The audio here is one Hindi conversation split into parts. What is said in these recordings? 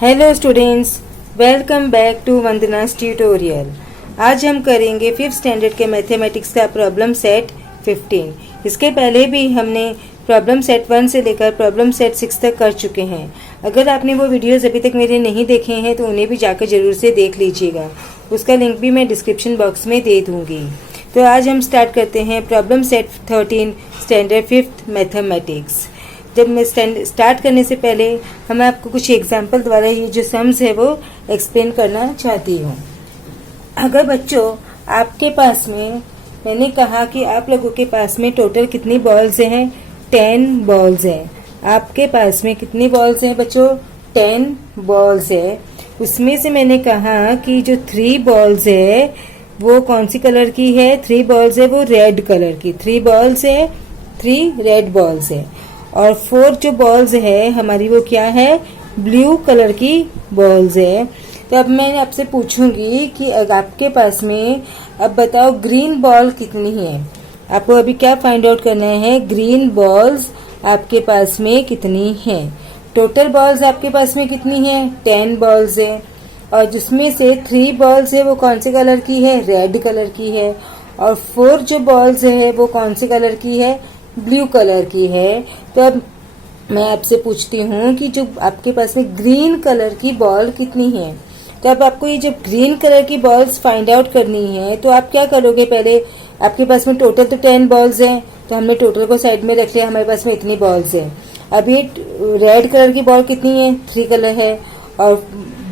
Hello students, welcome back to Vandana's tutorial. आज हम करेंगे 5th स्टैंडर्ड के मैथमेटिक्स का प्रॉब्लम सेट 15। इसके पहले भी हमने प्रॉब्लम सेट 1 से लेकर प्रॉब्लम सेट 6 तक कर चुके हैं। अगर आपने वो वीडियोस अभी तक मेरे नहीं देखे हैं तो उन्हें भी जाकर जरूर से देख लीजिएगा। उसका लिंक भी मैं डिस्क्रिप्शन बॉक्स में दे दूंगी। तो आज हम स्टार्ट करते हैं problem set 13 standard 5th mathematics. जब मैं स्टार्ट करने से पहले मैं आपको कुछ एग्जाम्पल द्वारा ये जो सम्स है वो एक्सप्लेन करना चाहती हूँ। अगर बच्चों आपके पास में, मैंने कहा कि आप लोगों के पास में टोटल कितनी बॉल्स हैं? 10 बॉल्स हैं। आपके पास में कितनी बॉल्स हैं बच्चों? 10 बॉल्स है। उसमें से मैंने कहा कि जो 3 बॉल्स है वो कौन सी कलर की है? 3 बॉल्स है वो रेड कलर की। 3 बॉल्स है, 3 रेड बॉल्स है। और 4 जो बॉल्स है हमारी वो क्या है? ब्लू कलर की बॉल्स है। तो अब मैं आपसे पूछूंगी कि आपके पास में, अब बताओ ग्रीन बॉल कितनी है? आपको अभी क्या फाइंड आउट करना है? ग्रीन बॉल्स आपके पास में कितनी है? टोटल बॉल्स आपके पास में कितनी है? 10 बॉल्स है। और जिसमें से 3 बॉल्स है वो कौन से कलर की है? रेड कलर की है। और 4 जो बॉल्स है वो कौन से कलर की है? ब्लू कलर की है। तो अब मैं आपसे पूछती हूँ कि जो आपके पास में ग्रीन कलर की बॉल कितनी है? तो अब आपको ये जो ग्रीन कलर की बॉल्स फाइंड आउट करनी है तो आप क्या करोगे? पहले आपके पास में टोटल तो 10 बॉल्स हैं, तो हमने टोटल को साइड में रख लिया, हमारे पास में इतनी बॉल्स है। अभी रेड कलर की बॉल कितनी है? 3 कलर है। और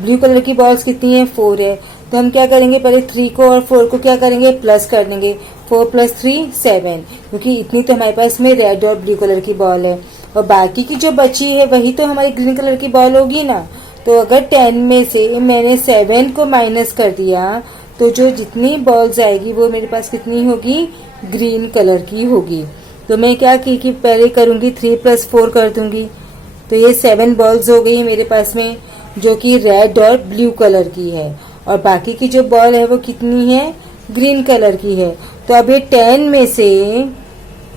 ब्लू कलर की बॉल्स कितनी है? 4 है। तो हम क्या करेंगे? पहले 3 को और 4 को क्या करेंगे? प्लस कर देंगे। 4 + 3 7, क्योंकि इतनी तो हमारे पास में रेड और ब्लू कलर की बॉल है। और बाकी की जो बची है वही तो हमारी ग्रीन कलर की बॉल होगी ना। तो अगर 10 में से मैंने 7 को माइनस कर दिया तो जो जितनी बॉल्स आएगी वो मेरे पास कितनी होगी? ग्रीन कलर की होगी। तो मैं क्या की कि पहले करूंगी 3 + 4 कर दूंगी। तो ये 7 बॉल्स हो गई मेरे पास में, जो कि रेड और ब्लू कलर की है। और बाकी की जो बॉल है वो कितनी है? ग्रीन कलर की है। तो अब ये 10 में से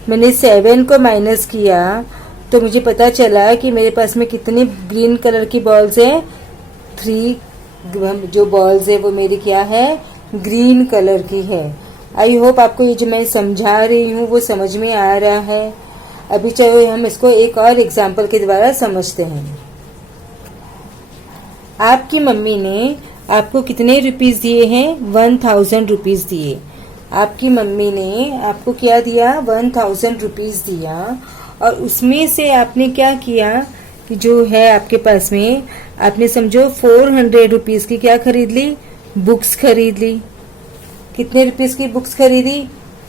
मैंने 7 को माइनस किया तो मुझे पता चला कि मेरे पास में कितनी ग्रीन कलर की बॉल्स है? 3 जो बॉल्स है वो मेरी क्या है? ग्रीन कलर की है। आई होप आपको ये जो मैं समझा रही हूँ वो समझ में आ रहा है। अभी चलो हम इसको एक और एग्जाम्पल के द्वारा समझते हैं। आपकी मम्मी ने आपको कितने रुपीस दिए हैं? 1000 रुपीस दिए। आपकी मम्मी ने आपको क्या दिया? 1000 रुपीस दिया। और उसमें से आपने क्या किया कि जो है आपके पास में, आपने समझो 400 रुपीस की क्या खरीद ली? बुक्स खरीद ली। कितने रुपीस की बुक्स खरीदी?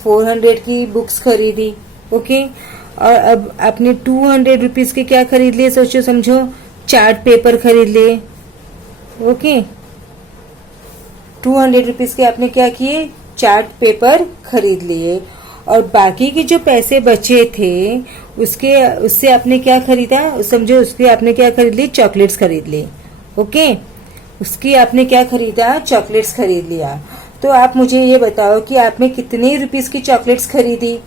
400 की बुक्स खरीदी। ओके। और अब आपने 200 रुपीस के क्या खरीद लिए? सोचो समझो, चार्ट पेपर खरीद लिए। ओके। 200 रुपीस के आपने क्या किए? चार्ट पेपर खरीद लिए। और बाकी के जो पैसे बचे थे उससे आपने क्या खरीदा? समझो उसके आपने क्या खरीद ली? चॉकलेट्स खरीद ली। ओके। उसकी आपने क्या खरीदा? चॉकलेट्स खरीद लिया। तो आप मुझे ये बताओ कि आपने कितने रुपीस की चॉकलेट्स खरीदी?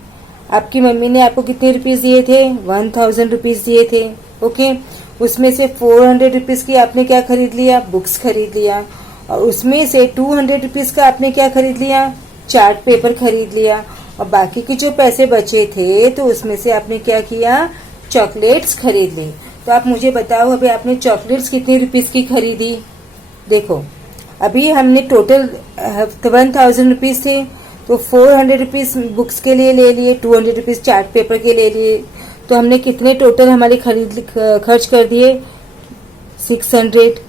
आपकी मम्मी ने आपको कितने रुपीस दिए थे? 1000 रुपीस दिए थे। ओके। उसमें से 400 रुपीस की आपने क्या खरीद लिया? बुक्स खरीद लिया। और उसमें से 200 रुपीस का आपने क्या खरीद लिया? चार्ट पेपर खरीद लिया। और बाकी के जो पैसे बचे थे तो उसमें से आपने क्या किया? चॉकलेट्स खरीद ली। तो आप मुझे बताओ अभी आपने चॉकलेट्स कितने रुपीस की खरीदी? देखो अभी हमने टोटल 1000 रुपीस थे, तो 400 रुपीस बुक्स के लिए ले लिए, 200 रुपीस चार्ट पेपर के ले लिए। तो हमने कितने टोटल हमारे खर्च कर दिए? 600,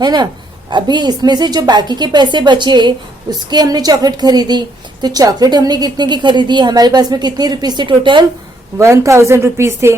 है ना। अभी इसमें से जो बाकी के पैसे बचे उसके हमने चॉकलेट खरीदी। तो चॉकलेट हमने कितने की खरीदी? हमारे पास में कितने रुपीस थे टोटल? 1000 रुपीस थे,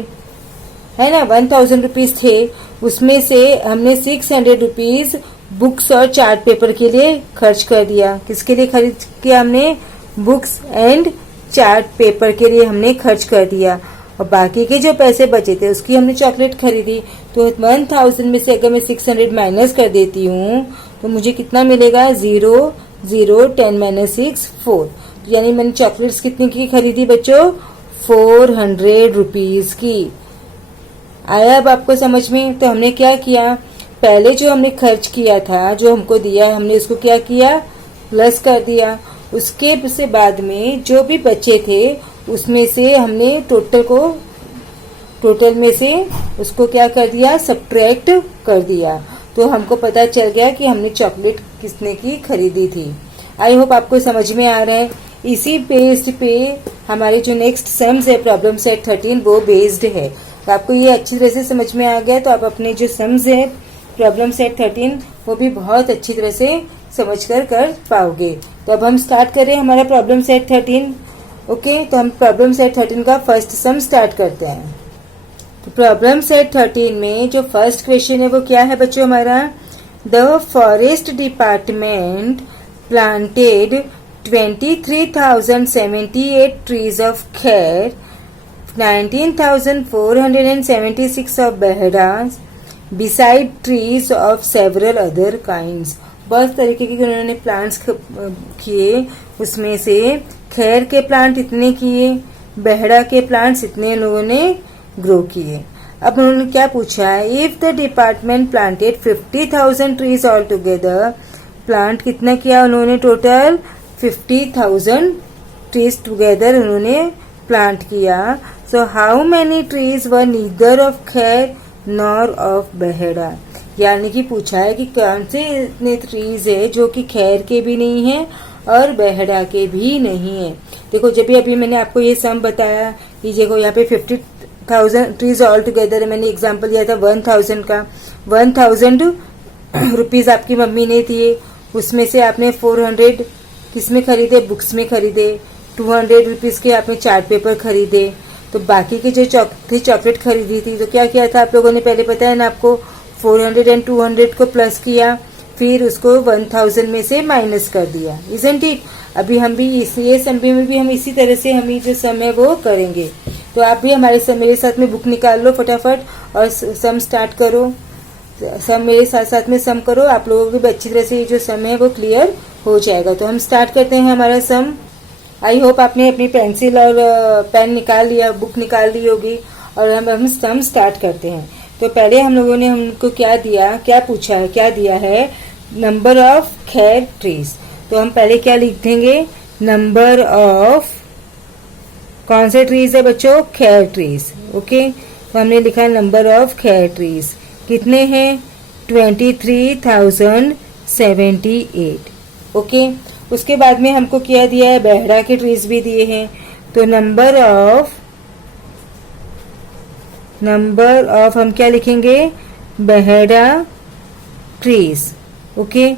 है ना। 1000 रुपीस थे। उसमें से हमने 600 रुपीस बुक्स और चार्ट पेपर के लिए खर्च कर दिया। किसके लिए खर्च किया हमने? बुक्स एंड चार्ट पेपर के लिए हमने खर्च कर दिया। और बाकी के जो पैसे बचे थे उसकी हमने चॉकलेट खरीदी। तो 1000 में से अगर मैं 600 माइनस कर देती हूँ तो मुझे कितना मिलेगा? 0 0 10 - 6 4। यानी मैंने चॉकलेट्स कितने की खरीदी बच्चों? 400 रुपीस की। आया अब आपको समझ में? तो हमने क्या किया? पहले जो हमने खर्च किया था, जो हमको दिया, हमने उसको क्या किया, प्लस कर दिया। उसके से बाद में जो भी बचे थे उसमें से हमने टोटल में से उसको क्या कर दिया, सब्ट्रैक्ट कर दिया। तो हमको पता चल गया कि हमने चॉकलेट किसने की खरीदी थी। आई होप आपको समझ में आ रहा है। इसी बेस्ड पे हमारे जो नेक्स्ट सम्स है प्रॉब्लम सेट 13 वो बेस्ड है। तो आपको ये अच्छी तरह से समझ में आ गया तो आप अपने जो सम्स है प्रॉब्लम सेट 13 वो भी बहुत अच्छी तरह से समझकर कर पाओगे। तो अब हम स्टार्ट करें हमारा प्रॉब्लम सेट 13। ओके, तो हम प्रॉब्लम सेट 13 का फर्स्ट सम स्टार्ट करते हैं। तो प्रॉब्लम सेट 13 में जो फर्स्ट क्वेश्चन है वो क्या है बच्चों हमारा, the forest department planted 23,078 trees of kher, 19,476 of behedas, beside trees of several other kinds। बहुत तरीके के उन्होंने प्लांट्स किए, उसमें से खैर के प्लांट इतने किए, बेहड़ा के प्लांट्स इतने लोगों ने ग्रो किए। अब उन्होंने क्या पूछा है, if the department planted 50,000 trees all together, plant कितना किया उन्होंने, टोटल 50,000 ट्रीज टुगेदर उन्होंने प्लांट किया। So how many trees were neither of खैर नॉर ऑफ बेहड़ा, यानी कि पूछा है कि कौन से इतने ट्रीज है जो कि खैर के भी नहीं है और बेहड़ा के भी नहीं है। देखो जब भी अभी मैंने आपको ये सम बताया कि देखो यहाँ पे 50,000 ट्रीज ऑल टुगेदर, मैंने एग्जांपल दिया था 1,000 का। 1,000 रुपीज आपकी मम्मी ने दिए, उसमें से आपने 400 किसमें खरीदे, बुक्स में खरीदे। 200 रुपीज के आपने चार्ट पेपर खरीदे। तो बाकी के जो चॉकलेट खरीदी थी तो क्या किया था आप लोगों ने, पहले पता है ना आपको, 400 एंड 200 को प्लस किया, फिर उसको 1,000 में से माइनस कर दिया, इज़न्ट इट। अभी हम भी ये सम में भी हम इसी तरह से हम जो सम है वो करेंगे। तो आप भी मेरे साथ में बुक निकाल लो फटाफट और सम स्टार्ट करो। सम मेरे साथ साथ में सम करो, आप लोगों को भी अच्छी तरह से ये जो सम है वो क्लियर हो जाएगा। तो हम स्टार्ट करते हैं हमारा सम। आई होप आपने अपनी पेंसिल और पेन निकाल लिया, बुक निकाल ली होगी और हम सम स्टार्ट करते हैं। तो पहले हम लोगों ने हमको क्या दिया, क्या पूछा है, क्या दिया है, नंबर ऑफ खैर ट्रीज। तो हम पहले क्या लिख देंगे, नंबर ऑफ कौन से ट्रीज है बच्चों, खैर ट्रीज। ओके, तो हमने लिखा नंबर ऑफ खैर ट्रीज कितने हैं, 23,078। ओके, उसके बाद में हमको क्या दिया है, बेहड़ा के ट्रीज भी दिए हैं। तो नंबर ऑफ हम क्या लिखेंगे, बेहड़ा ट्रीज। ओके,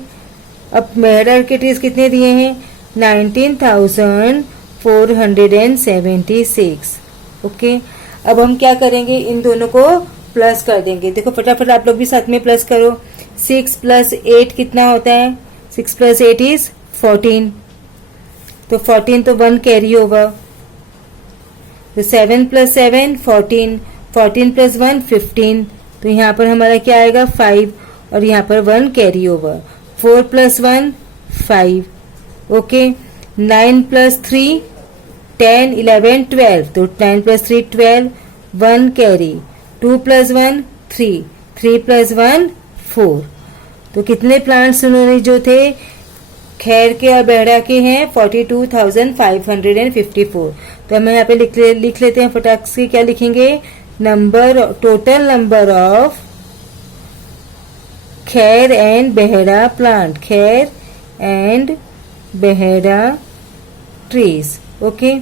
अब बेहड़ा के ट्रीज कितने दिए हैं, 19,476। ओके, अब हम क्या करेंगे, इन दोनों को प्लस कर देंगे। देखो फटाफट आप लोग भी साथ में प्लस करो। 6 + 8 कितना होता है, 6 + 8 इज 14। तो 14 तो 1 कैरी ओवर। तो 7 + 7 14, 14 + 1 15। तो यहाँ पर हमारा क्या आएगा 5 और यहाँ पर 1 कैरी ओवर। 4 + 1 5। ओके, 9 + 3 10 11 12। तो 9 + 3 12, 1 कैरी। 2 + 1 3, 3 + 1 4। तो कितने प्लांट्स उन्होंने जो थे खैर के और बेहड़ा के हैं, 42,554। तो हम यहाँ पे लिख लेते हैं फटाक से, क्या लिखेंगे, टोटल नंबर ऑफ खैर एंड बेहड़ा प्लांट, खैर एंड बेहड़ा ट्रीज। ओके,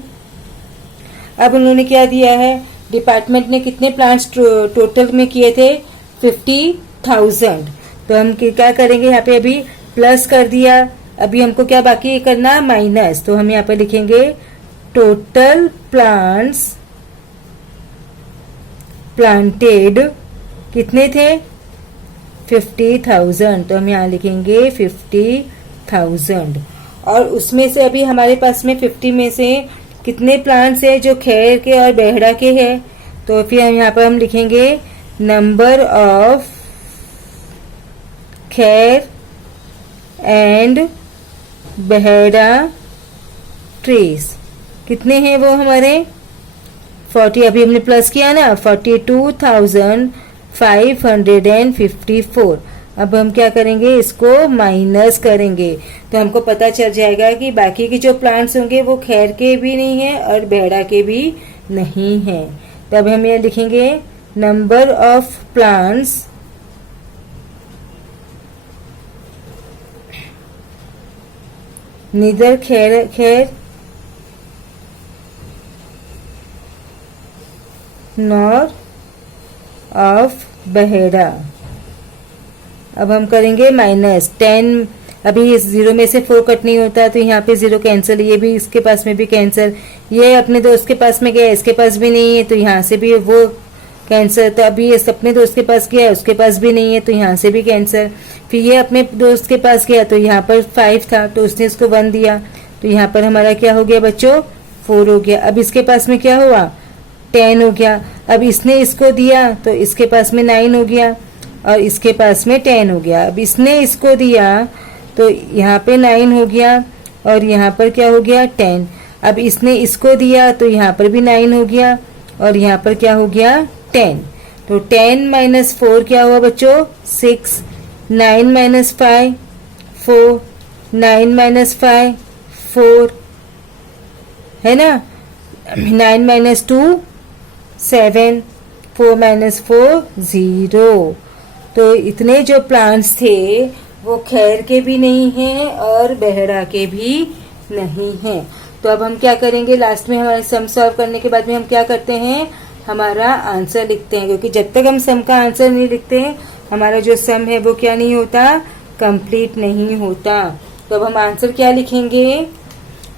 अब उन्होंने क्या दिया है, डिपार्टमेंट ने कितने प्लांट्स टोटल में किए थे, 50,000। तो हम क्या करेंगे, यहाँ पे अभी प्लस कर दिया, अभी हमको क्या बाकी करना, माइनस। तो हम यहाँ पे लिखेंगे टोटल प्लांट्स प्लांटेड कितने थे, 50,000। तो हम यहाँ लिखेंगे 50,000। और उसमें से अभी हमारे पास में 50 में से कितने प्लांट्स है जो खैर के और बेहड़ा के हैं। तो फिर हम यहाँ पर हम लिखेंगे नंबर ऑफ खैर एंड बेहड़ा ट्रीज कितने हैं वो हमारे 40, अभी हमने प्लस किया ना, 42,554। अब हम क्या करेंगे, इसको माइनस करेंगे तो हमको पता चल जाएगा कि बाकी के जो प्लांट्स होंगे वो खैर के भी नहीं है और भेड़ा के भी नहीं है। तब हम ये लिखेंगे नंबर ऑफ प्लांट्स नीदर खैर नॉर ऑफ बहेड़ा। अब हम करेंगे माइनस 10। अभी इस 0 में से 4 कट नहीं होता तो यहाँ पे 0 कैंसिल, ये भी इसके पास में भी कैंसिल, ये अपने दोस्त के पास में गया इसके पास भी नहीं है तो यहाँ से भी वो कैंसिल। तो अभी ये अपने दोस्त के पास गया उसके पास भी नहीं है तो यहाँ से भी कैंसिल। फिर ये अपने दोस्त के पास गया तो यहाँ पर 5 था तो उसने इसको 1 दिया तो यहाँ पर हमारा क्या हो गया बच्चों, 4 हो गया। अब इसके पास में क्या हुआ, 10 हो गया। अब इसने इसको दिया तो इसके पास में 9 हो गया और इसके पास में 10 हो गया। अब इसने इसको दिया तो यहाँ पे 9 हो गया और यहाँ पर क्या हो गया, 10। अब इसने इसको दिया तो यहाँ पर भी 9 हो गया और यहाँ पर क्या हो गया, 10। तो 10 माइनस 4 क्या हुआ बच्चों, 6। 9 माइनस 5 4, 9 माइनस 5 4 है ना, 9 माइनस 2 7, 4 माइनस 4 0। तो इतने जो प्लांट्स थे वो खैर के भी नहीं हैं और बहेड़ा के भी नहीं हैं। तो अब हम क्या करेंगे, लास्ट में हमारे सम सॉल्व करने के बाद में हम क्या करते हैं, हमारा आंसर लिखते हैं, क्योंकि जब तक हम सम का आंसर नहीं लिखते हमारा जो सम है वो क्या नहीं होता, कंप्लीट नहीं होता। तो अब हम आंसर क्या लिखेंगे,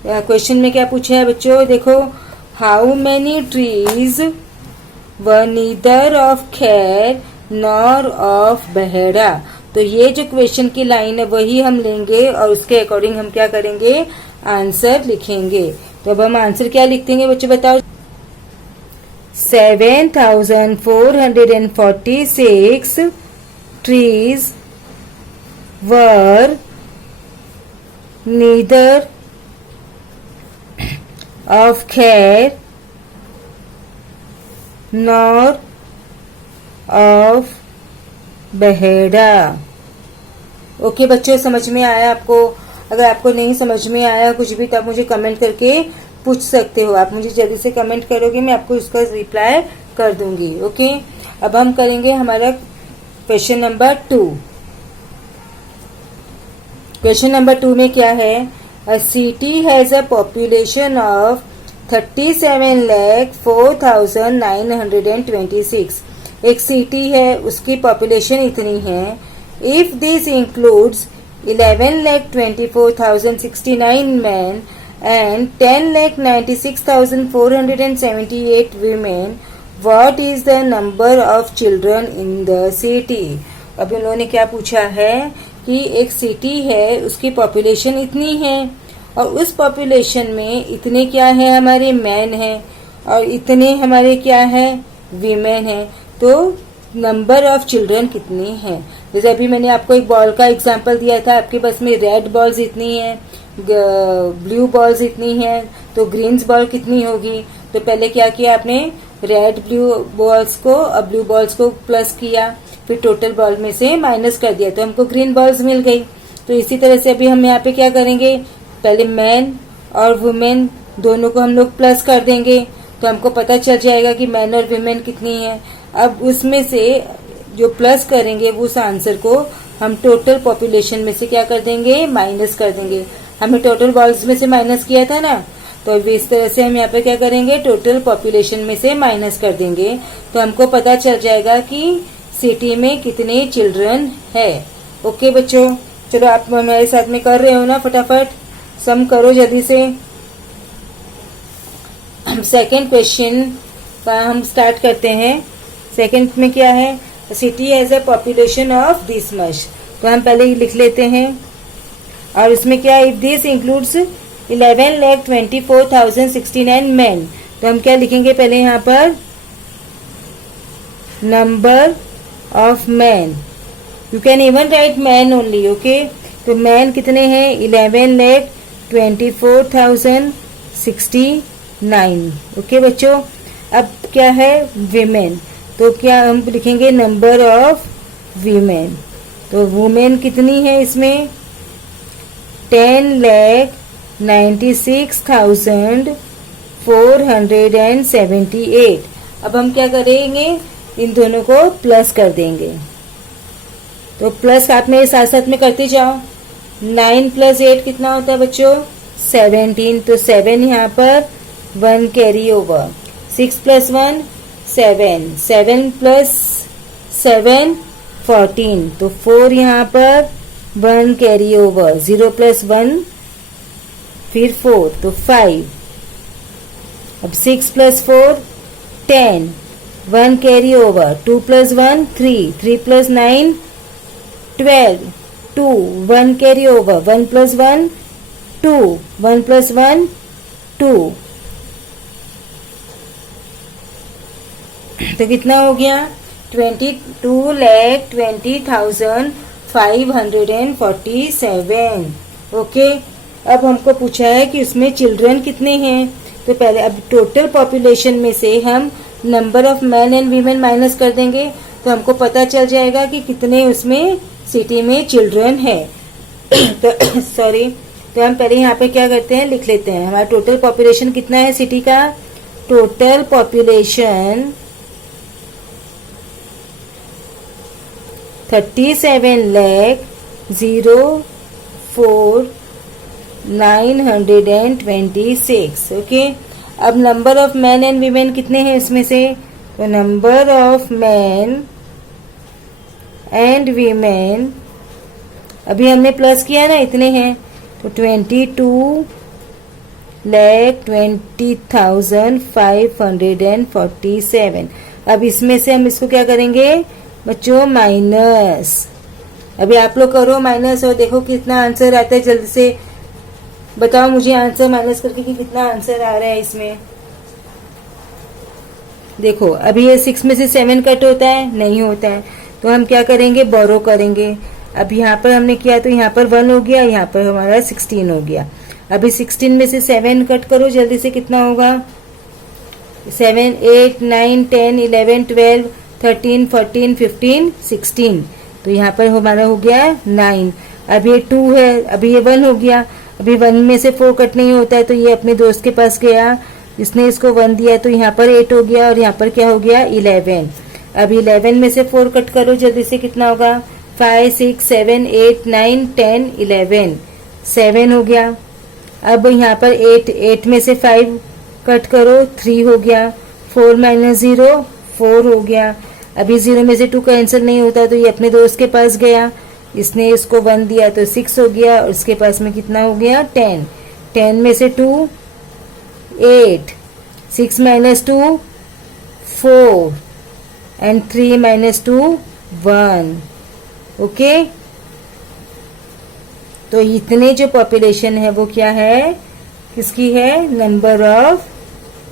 क्वेश्चन में क्या पूछा है बच्चों, देखो हाउ मेनी ट्रीज व नीदर ऑफ खैर नॉर ऑफ बहेड़ा। तो ये जो क्वेश्चन की लाइन है वही हम लेंगे और उसके अकॉर्डिंग हम क्या करेंगे, आंसर लिखेंगे। तो अब हम आंसर क्या लिख देंगे बच्चों बताओ, 7446 trees were neither of care nor of बहेड़ा। ओके बच्चों, समझ में आया आपको? अगर आपको नहीं समझ में आया कुछ भी तो आप मुझे कमेंट करके पूछ सकते हो। आप मुझे जल्दी से कमेंट करोगे, मैं आपको उसका रिप्लाई कर दूंगी। ओके, अब हम करेंगे हमारा क्वेश्चन नंबर 2। क्वेश्चन नंबर 2 में क्या है, अ city has a population of 37,04,926। एक सिटी है, उसकी पॉपुलेशन इतनी है। If this includes 11,24,069 man and 10,96,478 women, what is the number of children in the city? अब उन्होंने क्या पूछा है कि एक सिटी है, उसकी पॉपुलेशन इतनी है और उस पॉपुलेशन में इतने क्या है, हमारे मैन हैं और इतने हमारे क्या है, वीमेन हैं। तो नंबर ऑफ चिल्ड्रन कितने हैं, जैसे अभी मैंने आपको एक बॉल का एग्जांपल दिया था, आपके पास में रेड बॉल्स इतनी है, ब्लू बॉल्स इतनी है, तो ग्रीन बॉल कितनी होगी। तो पहले क्या किया आपने, रेड ब्लू बॉल्स को और ब्लू बॉल्स को प्लस किया, फिर टोटल बॉल में से माइनस कर दिया तो हमको ग्रीन बॉल्स मिल गई। तो इसी तरह से अभी हम यहाँ पे क्या करेंगे, पहले मैन और वुमेन दोनों को हम लोग प्लस कर देंगे तो हमको पता चल जाएगा कि मैन और वुमेन कितनी है। अब उसमें से जो प्लस करेंगे उस आंसर को हम टोटल पॉपुलेशन में से क्या कर देंगे, माइनस कर देंगे। हमने टोटल बॉल्स में से माइनस किया था ना, तो इस तरह से हम यहाँ पे क्या करेंगे, टोटल पॉपुलेशन में से माइनस कर देंगे तो हमको पता चल जाएगा कि सिटी में कितने चिल्ड्रन है। ओके बच्चों, चलो आप हमारे साथ में कर रहे हो ना, फटाफट सम करो जल्दी से। सेकेंड क्वेश्चन का हम स्टार्ट करते हैं। सेकेंड में क्या है, city has a population of this much. तो हम पहले ही लिख लेते हैं और इसमें क्या है, इफ दिस इंक्लूड्स 11,24,069 मैन। तो हम क्या लिखेंगे, पहले यहाँ पर number of man, you can even right man only. Okay, तो मैन कितने हैं, 11,24,069। ओके बच्चों, अब क्या है, वीमेन, तो क्या हम लिखेंगे नंबर ऑफ वीमेन। तो वुमेन कितनी है इसमें? 10,96,478। अब हम क्या करेंगे, इन दोनों को प्लस कर देंगे। तो प्लस आप मेरे साथ साथ में करते जाओ। 9 + 8 कितना होता है बच्चों? 17। तो 7 यहाँ पर 1 कैरी ओवर। 6 + 1 7, 7 + 7 14। तो 4 यहाँ पर 1 कैरी ओवर। 0 + 1 फिर 4 तो 5। अब 6 + 4 10, 1 कैरी ओवर। 2 + 1 3, 3 + 9 12, 2 1 carry over. 1 + 1 2, 1 + 1 2। तो कितना हो गया? 22,20,547। ओके। अब हमको पूछा है कि उसमें चिल्ड्रन कितने हैं। तो पहले अब टोटल पॉपुलेशन में से हम number of man and women minus कर देंगे, तो हमको पता चल जाएगा कि कितने उसमें सिटी में चिल्ड्रन है। तो सॉरी, तो हम पहले यहाँ पे क्या करते हैं, लिख लेते हैं हमारा टोटल पॉपुलेशन कितना है सिटी का। Total population 37,04,926। ओके। अब number of man and women कितने हैं इसमें से? तो number of man and women, अभी हमने प्लस किया ना, इतने हैं। तो 22,20,547। अब इसमें से हम इसको क्या करेंगे बच्चों? माइनस। अभी आप लोग करो माइनस और देखो कितना आंसर आता है। जल्दी से बताओ मुझे आंसर माइनस करके कि कितना आंसर आ रहा है इसमें। देखो अभी ये 6 में से 7 कट होता है? नहीं होता है। तो हम क्या करेंगे? बोरो करेंगे। अब यहाँ पर हमने किया तो यहाँ पर 1 हो गया, यहाँ पर हमारा 16 हो गया। अभी 16 में से 7 कट करो जल्दी से, कितना होगा? 7 8 9 10 11 12 13 14 15 16। तो यहाँ पर हमारा हो गया 9। अब ये 2 है, अभी ये 1 हो गया। अभी 1 में से 4 कट नहीं होता है, तो ये अपने दोस्त के पास गया, इसने इसको 1 दिया, तो यहाँ पर 8 हो गया और यहाँ पर क्या हो गया? 11। अब 11 में से 4 कट करो जल्दी से, कितना होगा? 5 6 7 8 9 10 11, 7 हो गया। अब यहाँ पर 8 में से 5 कट करो, 3 हो गया। 4 - 0 4 हो गया। अभी 0 में से 2 कैंसिल नहीं होता, तो ये अपने दोस्त के पास गया, इसने इसको 1 दिया, तो 6 हो गया और उसके पास में कितना हो गया? 10। 10 में से 2 8, 6 - 2 4 एंड 3 - 2 1। ओके। तो इतने जो पॉपुलेशन है वो क्या है? किसकी है? Number of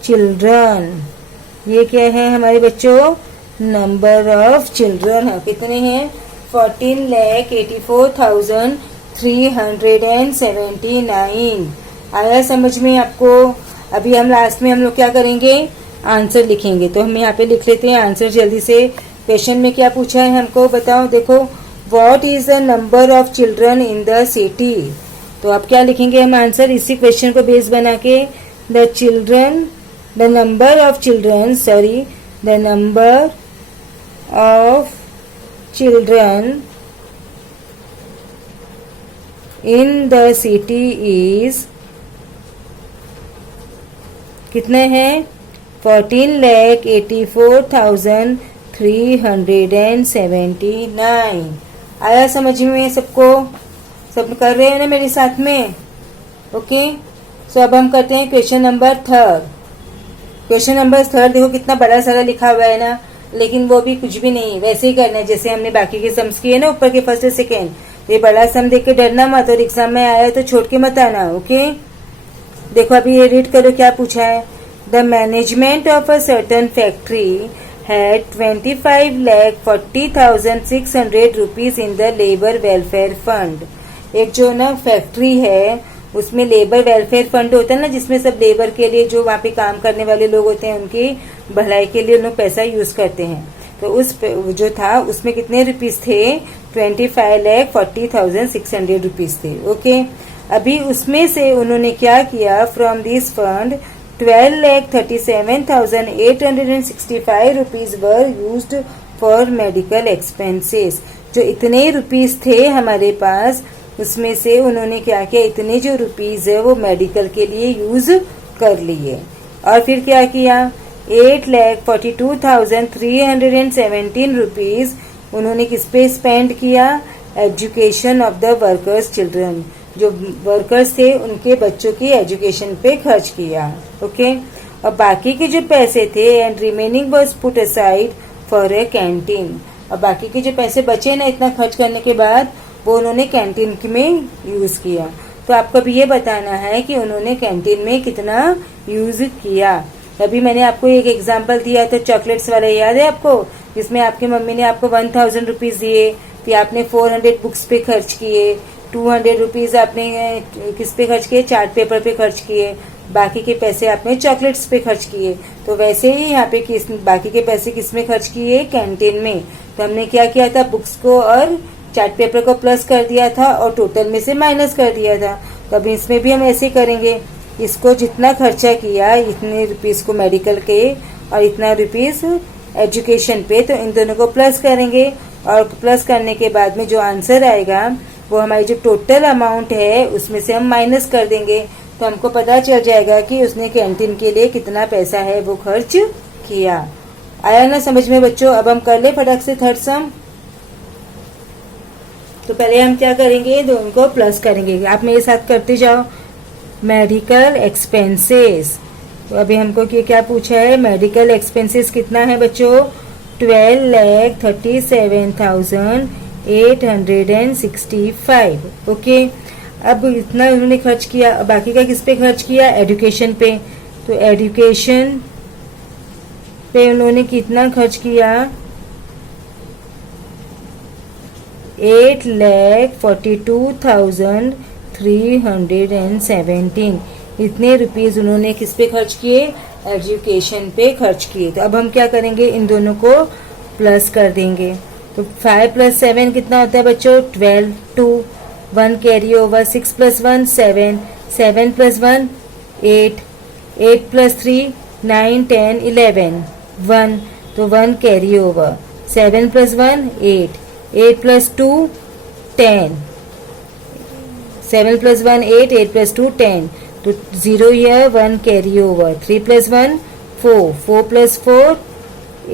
children. ये क्या है हमारे बच्चों? नंबर ऑफ चिल्ड्रन है। कितने हैं? 14,84,379। आया समझ में आपको? अभी हम लास्ट में हम लोग क्या करेंगे? आंसर लिखेंगे। तो हम यहाँ पे लिख लेते हैं आंसर जल्दी से। क्वेश्चन में क्या पूछा है हमको बताओ। देखो, what is the number of children in the city. तो अब क्या लिखेंगे हम आंसर इसी क्वेश्चन को बेस बना के। The number of children in the city is कितने हैं? 14,84,379। आया समझ में सबको? सब कर रहे हैं ना मेरे साथ में? ओके। सो अब हम करते हैं क्वेश्चन नंबर 3। क्वेश्चन नंबर 3 देखो कितना बड़ा सारा लिखा हुआ है ना, लेकिन वो भी कुछ भी नहीं, वैसे ही करना है जैसे हमने बाकी के सम्स किए ना, ऊपर के फर्स्ट और सेकेंड। ये बड़ा सम देख के डरना मत, और एग्जाम में आया तो छोड़ के मत आना। ओके। देखो अभी ये रीड करो क्या पूछा है। The management of a certain factory had 25,40,600 rupees in the labour welfare fund. एक जो ना फैक्ट्री है उसमें लेबर वेलफेयर फंड होता है ना, जिसमें सब लेबर के लिए जो वहाँ पे काम करने वाले लोग होते हैं उनकी भलाई के लिए लोग पैसा यूज करते हैं। तो तो जो था उसमें कितने रुपीस थे, 25,40,600 रुपीस थे। ओके, अभी उसमें से उन्होंने क्या किया, from this fund 12,37,865 rupees were used for medical expenses. जो इतने रुपीस थे हमारे पास, उसमें से उन्होंने क्या किया, इतने जो रुपीस है वो मेडिकल के लिए यूज कर लिए। और फिर क्या किया, 8,42,317 रुपीज उन्होंने किस पे स्पेंड किया, education of the workers children, जो वर्कर्स थे उनके बच्चों की एजुकेशन पे खर्च किया। ओके, और बाकी के जो पैसे थे, and remaining was put aside for a canteen, और बाकी के जो पैसे बचे ना इतना खर्च करने के बाद, वो उन्होंने कैंटीन में यूज किया। तो आपको भी ये बताना है कि उन्होंने कैंटीन में कितना यूज किया। अभी मैंने आपको एक एग्जाम्पल दिया था चॉकलेट्स वाला, याद है आपको, जिसमें आपकी मम्मी ने आपको 1,000 रुपीज दिए, फिर आपने 400 बुक्स पे खर्च किए, 200 रुपीज आपने किस पे खर्च किए, चार्ट पेपर पे खर्च किए, बाकी के पैसे आपने चॉकलेट्स पे खर्च किए। तो वैसे ही यहाँ पे बाकी के पैसे किस में खर्च किए, कैंटीन में। तो हमने क्या किया था, बुक्स को और चार्ट पेपर को प्लस कर दिया था और टोटल में से माइनस कर दिया था। तो अभी इसमें भी हम ऐसे करेंगे, इसको जितना खर्चा किया, इतने रुपीस को मेडिकल के और इतना रुपीस एजुकेशन पे, तो इन दोनों को प्लस करेंगे, और प्लस करने के बाद में जो आंसर आएगा वो हमारी जो टोटल अमाउंट है उसमें से हम माइनस कर देंगे। तो हमको पता चल जाएगा कि उसने कैंटीन के लिए कितना पैसा है वो खर्च किया। आया ना समझ में बच्चों। अब हम कर ले फटाक से थर्ड सम। तो पहले हम क्या करेंगे, दोनों को प्लस करेंगे। आप मेरे साथ करते जाओ, मेडिकल एक्सपेंसेस। तो अभी हमको क्या पूछा है, मेडिकल एक्सपेंसेस कितना है बच्चों, 12,37,865। ओके, अब इतना उन्होंने खर्च किया, बाकी का किस पे खर्च किया, एजुकेशन पे। तो एजुकेशन पे उन्होंने कितना खर्च किया, 8,42,317। इतने रुपीज उन्होंने किस पे खर्च किए, एजुकेशन पे खर्च किए। तो अब हम क्या करेंगे, इन दोनों को प्लस कर देंगे। तो 5 + 7 कितना होता है बच्चों, 12, 2, 1 कैरी ओवर, 6 + 1 7, 7 + 1 8, 8 + 3 9, 10, 11, 1, तो 1 कैरी ओवर, 7 + 1 8, 8 + 2 10, 7 + 1 8, 8 + 2 10, तो 0 here, 1 कैरी ओवर, 3 + 1 4, 4 + 4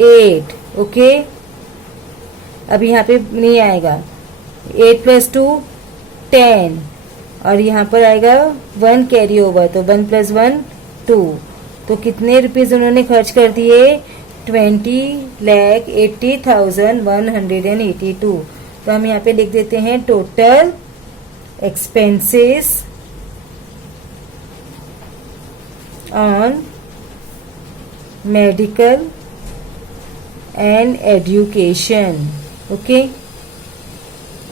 8। ओके, अब यहाँ पे नहीं आएगा, 8 + 2 10, और यहाँ पर आएगा 1 कैरी ओवर, तो 1 + 1 2। तो कितने रुपीज उन्होंने खर्च कर दिए, 20,80,182। तो हम यहाँ पे लिख देते हैं total expenses on medical and education. Okay,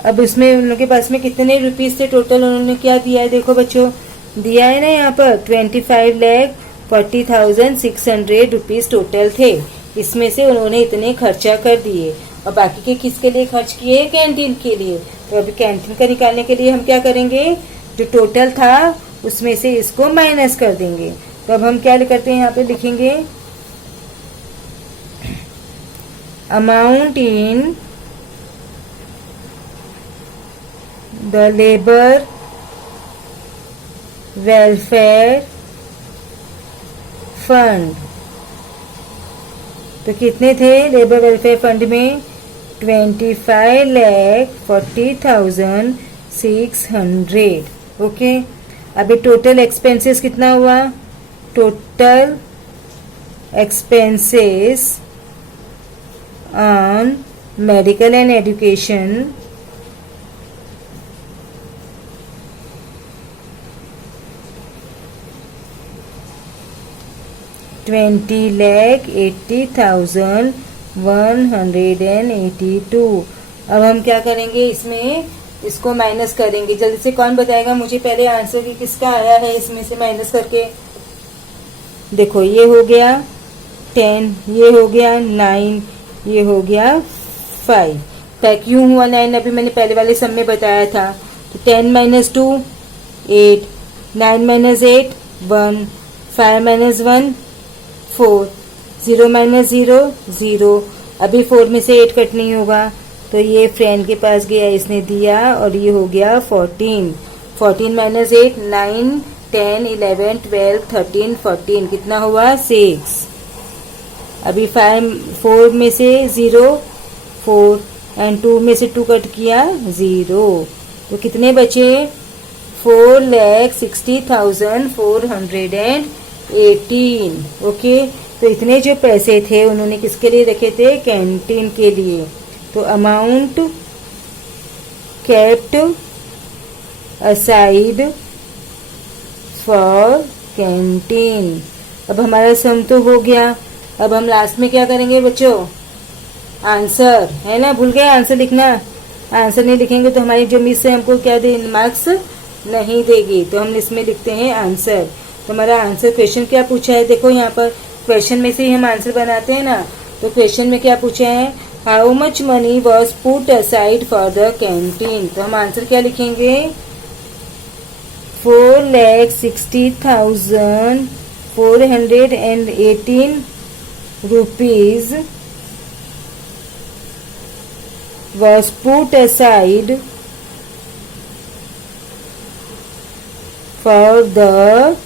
अब इसमें उन लोगों के पास में कितने रुपीस थे टोटल, उन्होंने क्या दिया है, देखो बच्चों दिया है ना यहाँ पर 25,40,600 रुपीज टोटल थे। इसमें से उन्होंने इतने खर्चा कर दिए, और बाकी के किसके लिए खर्च किए, कैंटीन के लिए। तो अभी कैंटीन का निकालने के लिए हम क्या करेंगे, जो टोटल था उसमें से इसको माइनस कर देंगे। तो अब हम क्या करते हैं, यहाँ पे लिखेंगे amount in the labour welfare fund. तो कितने थे लेबर वेलफेयर फंड में, 25,40,600। ओके, अभी टोटल एक्सपेंसेस कितना हुआ, total expenses on medical and education 20,80,182। अब हम क्या करेंगे, इसमें इसको माइनस करेंगे। जल्दी से कौन बताएगा मुझे पहले आंसर कि किसका आया है इसमें से माइनस करके। देखो ये हो गया 10, ये हो गया 9, ये हो गया 5। तो क्यों हुआ 9? अभी मैंने पहले वाले सम में बताया था। तो 10 - 2 8, 9 - 8 1, 5 - 1 4, 0 - 0 0। अभी 4 में से 8 कट नहीं होगा, तो ये फ्रेंड के पास गया, इसने दिया और ये हो गया 14। 14 - 8 9, 10 11 12 13 14, कितना हुआ 6। अभी 4 में से 0 4 एंड 2 में से 2 कट किया 0, तो कितने बचे 4,60,418। ओके, तो इतने जो पैसे थे उन्होंने किसके लिए रखे थे? कैंटीन के लिए। तो amount kept aside for canteen. अब हमारा सम तो हो गया। अब हम लास्ट में क्या करेंगे बच्चों? आंसर, है ना, भूल गए आंसर लिखना। आंसर नहीं लिखेंगे तो हमारी जो मिस है हमको क्या दे, मार्क्स नहीं देगी। तो हम इसमें लिखते हैं आंसर। तो हमारा आंसर, क्वेश्चन क्या पूछा है, देखो यहाँ पर क्वेश्चन में से ही हम आंसर बनाते हैं ना। तो क्वेश्चन में क्या पूछा है? How much money was put aside for the canteen. तो हम आंसर क्या लिखेंगे? 4,60,418 rupees was put aside for the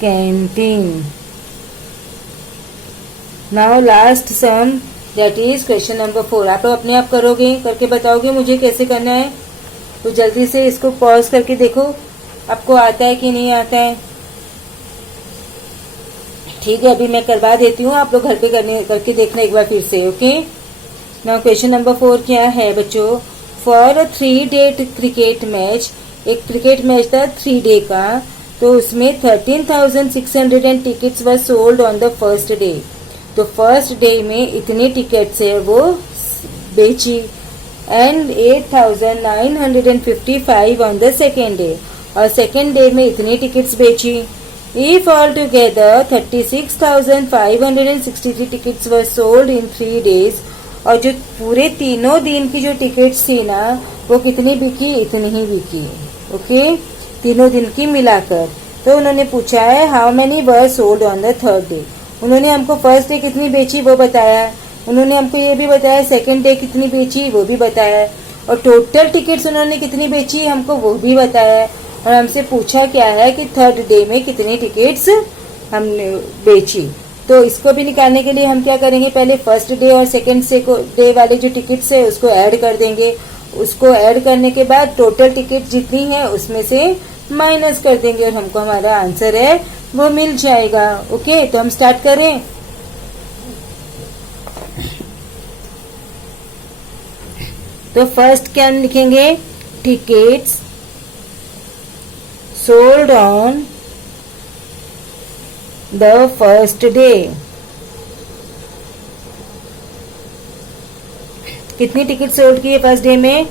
canteen. Now last sum, that is question number 4. आप लोग अपने आप करोगे, करके बताओगे मुझे कैसे करना है। तो जल्दी से इसको पॉज करके देखो आपको आता है कि नहीं आता है। ठीक है, अभी मैं करवा देती हूँ, आप लोग घर पे करके देखना एक बार फिर से। ओके, नाउ क्वेश्चन नंबर 4 क्या है बच्चों? For a 3-day cricket match, एक क्रिकेट मैच था 3 डे का, तो उसमें 13,600 tickets were sold on the first day. तो फर्स्ट डे में इतने टिकट्स है वो बेची, and 8,955 on the second day, और सेकेंड डे में इतनी टिकट्स बेची। If all together 36,563 tickets were sold in 3 days, और जो पूरे तीनों दिन की जो टिकट्स थी ना वो कितनी बिकी? इतनी ही बिकी। ओके, तीनों दिन की मिलाकर। तो उन्होंने पूछा है how many were sold on the third day. उन्होंने हमको फर्स्ट डे कितनी बेची वो बताया, उन्होंने हमको ये भी बताया सेकंड डे कितनी बेची वो भी बताया, और टोटल टिकट्स उन्होंने कितनी बेची हमको वो भी बताया। और हमसे पूछा क्या है कि थर्ड डे में कितनी टिकट्स हमने बेची। तो इसको भी निकालने के लिए हम क्या करेंगे? पहले फर्स्ट डे और सेकंड डे वाले जो टिकट्स है उसको ऐड कर देंगे। उसको ऐड करने के बाद टोटल टिकट जितनी है उसमें से माइनस कर देंगे और हमको हमारा आंसर है वो मिल जाएगा। ओके, तो हम स्टार्ट करें। तो फर्स्ट क्या लिखेंगे? Tickets sold on the first day. कितनी टिकट सोल्ड की है फर्स्ट डे में?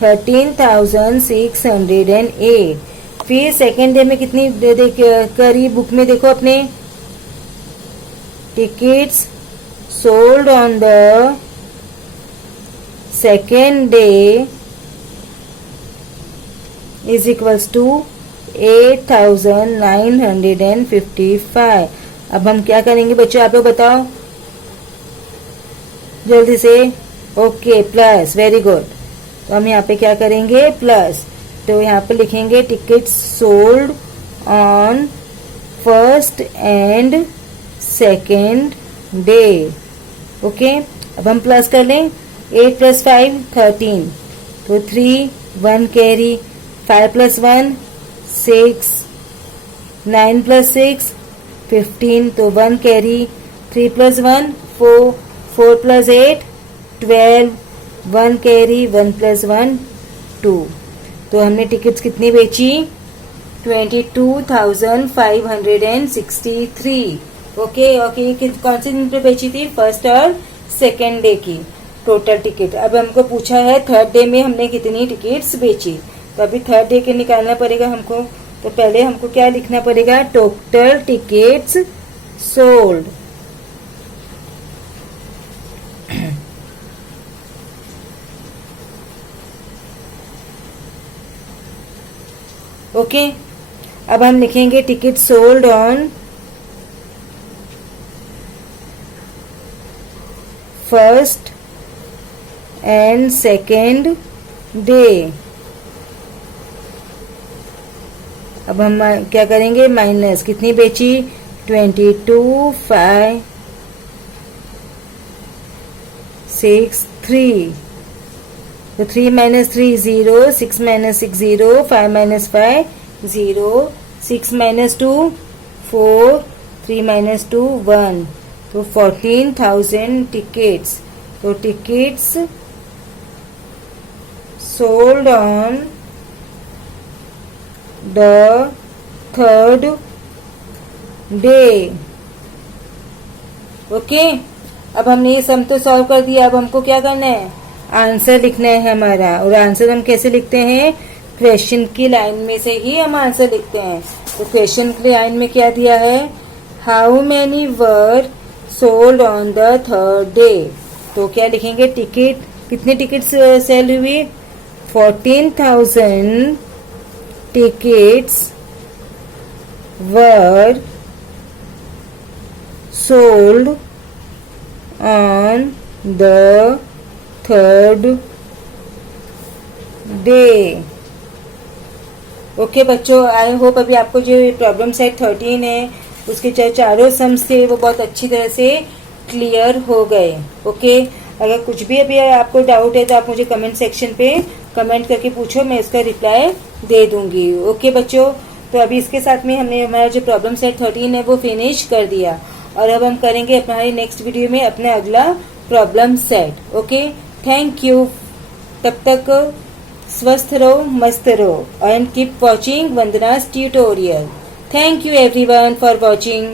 13,608। फिर सेकेंड डे में कितनी करी? बुक में देखो अपने, tickets sold on the second day is equals to 8,955। अब हम क्या करेंगे बच्चों, आप लोग बताओ जल्दी से। Okay, plus, very good. तो हम यहाँ पे क्या करेंगे? प्लस। तो यहाँ पे लिखेंगे tickets sold on first and second day. Okay, अब हम प्लस कर लें। 8 + 5 13, तो 3 1 कैरी, 5 + 1 6, 9 + 6 15, तो 1 कैरी, 3 + 1 4, 4 + 8 12, 1 कैरी, 1 + 1 2। तो हमने टिकट्स कितनी बेची? 22,563। ओके, कौन से दिन पे बेची थी? फर्स्ट और सेकेंड डे की टोटल टिकट। अब हमको पूछा है थर्ड डे में हमने कितनी टिकट्स बेची। तो अभी थर्ड डे के निकालना पड़ेगा हमको। तो पहले हमको क्या लिखना पड़ेगा? Total tickets sold. ओके, अब हम लिखेंगे ticket sold on first and second day. अब हम क्या करेंगे, माइनस कितनी बेची, 22, 5, 6, 3, तो 3 minus 3 0, 6 minus 6 0, 5 minus 5 0, 6 minus 2 4, 3 minus 2 1, तो 14,000 टिकट्स। तो tickets sold on the third day. Okay, अब हमने ये सम तो सॉल्व कर दिया। अब हमको क्या करना है, आंसर लिखना है हमारा। और आंसर हम कैसे लिखते हैं, क्वेश्चन की लाइन में से ही हम आंसर लिखते हैं। तो क्वेश्चन की लाइन में क्या दिया है, how many were sold on the third day. तो क्या लिखेंगे, टिकट, कितने टिकट सेल हुई, 14,000 tickets were sold on the third day. Okay बच्चों, आई होप अभी आपको जो प्रॉब्लम सेट 13 है उसके चारों सम्स थे वो बहुत अच्छी तरह से क्लियर हो गए। ओके, अगर कुछ भी अभी आपको डाउट है तो आप मुझे कमेंट सेक्शन पे कमेंट करके पूछो, मैं इसका रिप्लाई दे दूंगी। ओके बच्चों, तो अभी इसके साथ में हमने हमारा जो प्रॉब्लम सेट 13 है वो फिनिश कर दिया। और अब हम करेंगे हमारे नेक्स्ट वीडियो में अपना अगला problem set. Okay, thank you. तब तक स्वस्थ रहो, मस्त रहो, and keep watching Vandana's tutorial. Thank you everyone for watching.